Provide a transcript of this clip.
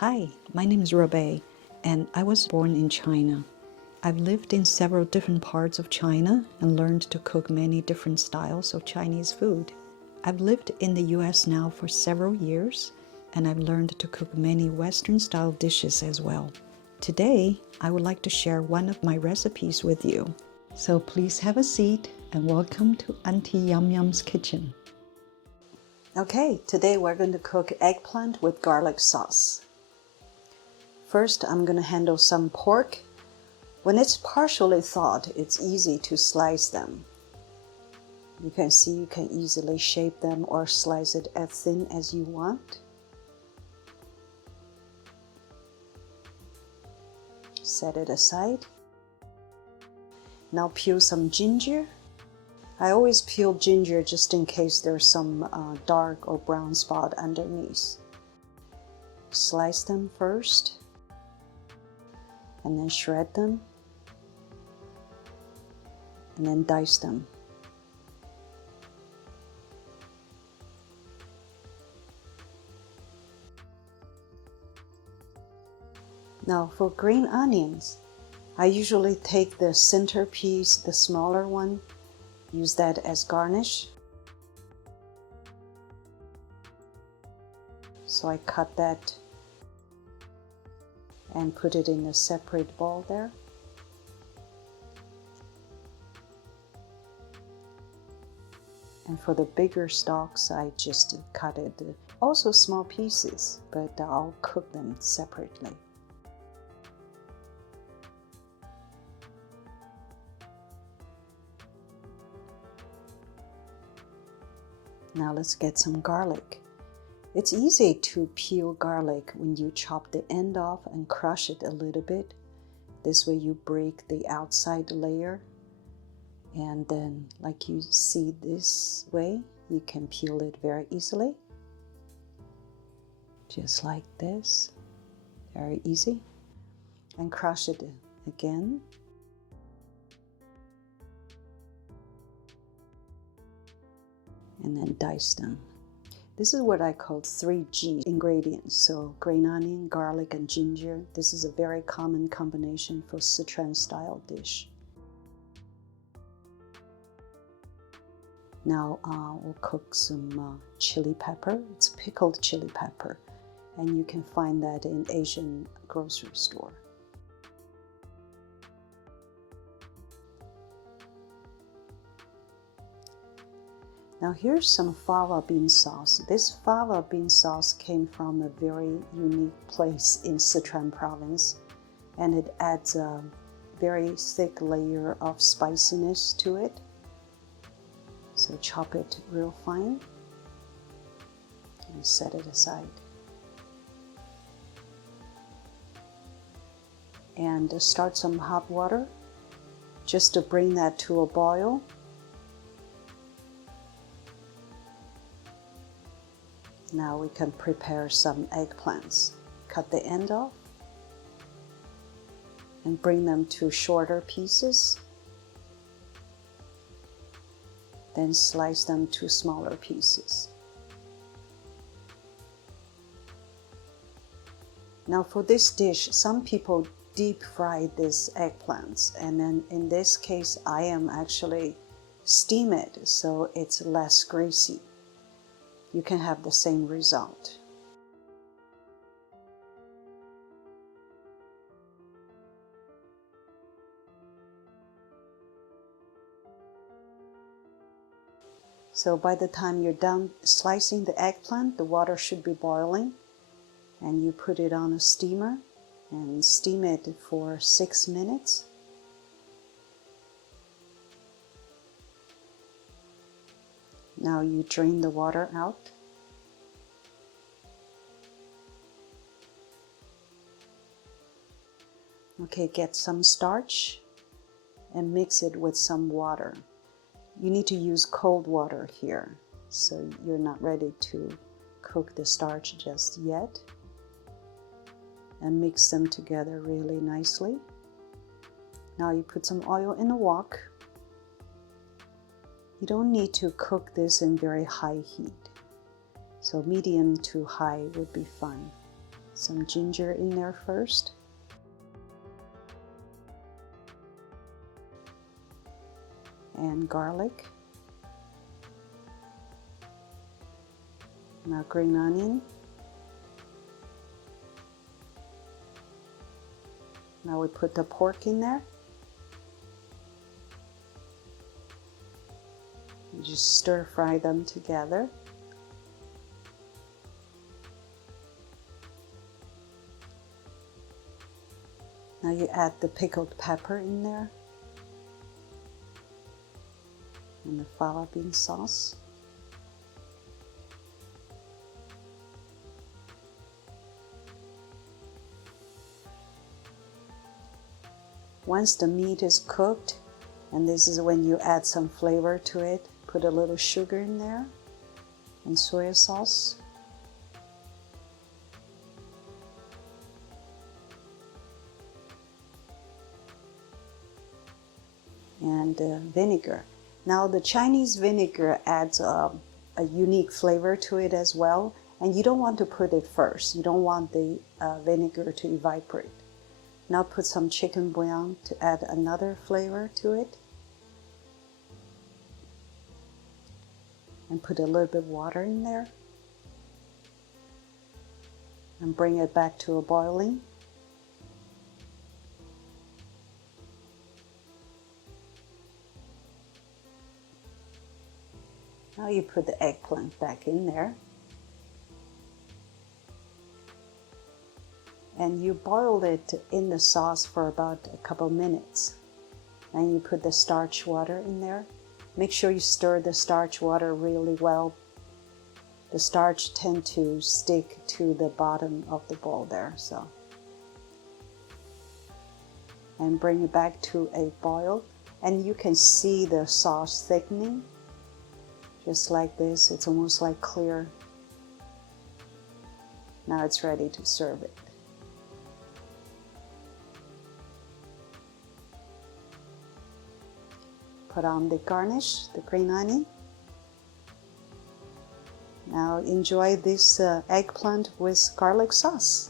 Hi, my name is Robe, and I was born in China. I've lived in several different parts of China and learned to cook many different styles of Chinese food. I've lived in the US now for several years, and I've learned to cook many Western-style dishes as well. Today, I would like to share one of my recipes with you. So please have a seat and welcome to Auntie Yum Yum's kitchen. Okay, today we're going to cook eggplant with garlic sauce. First, I'm going to handle some pork. When it's partially thawed, it's easy to slice them. You can see you can easily shape them or slice it as thin as you want. Set it aside. Now peel some ginger. I always peel ginger just in case there's some dark or brown spot underneath. Slice them first, and then shred them, and then dice them. Now for green onions, I usually take the center piece, the smaller one, use that as garnish. So I cut that and put it in a separate bowl there. And for the bigger stalks, I just cut it, also small pieces, but I'll cook them separately. Now let's get some garlic. It's easy to peel garlic when you chop the end off and crush it a little bit. This way you break the outside layer, and then like you see this way, you can peel it very easily. Just like this, very easy. And crush it again. And then dice them. This is what I call 3G ingredients. So green onion, garlic, and ginger. This is a very common combination for Szechuan style dish. Now we'll cook some chili pepper. It's pickled chili pepper, and you can find that in Asian grocery store. Now here's some fava-bean sauce. This fava-bean sauce came from a very unique place in Szechuan province, and it adds a very thick layer of spiciness to it. So chop it real fine and set it aside. And start some hot water just to bring that to a boil. Now we can prepare some eggplants. Cut the end off and bring them to shorter pieces. Then slice them to smaller pieces. Now for this dish, some people deep fry these eggplants, and then in this case I am actually steam it so it's less greasy. You can have the same result. So by the time you're done slicing the eggplant, the water should be boiling, and you put it on a steamer and steam it for 6 minutes. Now you drain the water out. Okay, get some starch and mix it with some water. You need to use cold water here, so you're not ready to cook the starch just yet. And mix them together really nicely. Now you put some oil in a wok. You don't need to cook this in very high heat. So medium to high would be fine. some ginger in there first. And garlic. Now green onion. Now we put the pork in there. You just stir fry them together. Now you add the pickled pepper in there. And the fava-bean sauce. Once the meat is cooked, and this is when you add some flavor to it, put a little sugar in there and soy sauce. And vinegar. Now the Chinese vinegar adds a unique flavor to it as well, and you don't want to put it first. You don't want the vinegar to evaporate. Now put some chicken bouillon to add another flavor to it. And put a little bit of water in there. And bring it back to a boiling. Now you put the eggplant back in there. And you boil it in the sauce for about a couple minutes. And you put the starch water in there. Make sure you stir the starch water really well. The starch tends to stick to the bottom of the bowl there, so. And bring it back to a boil. And you can see the sauce thickening. Just like this, it's almost like clear. Now it's ready to serve it. Put on the garnish, the green onion. Now enjoy this eggplant with garlic sauce.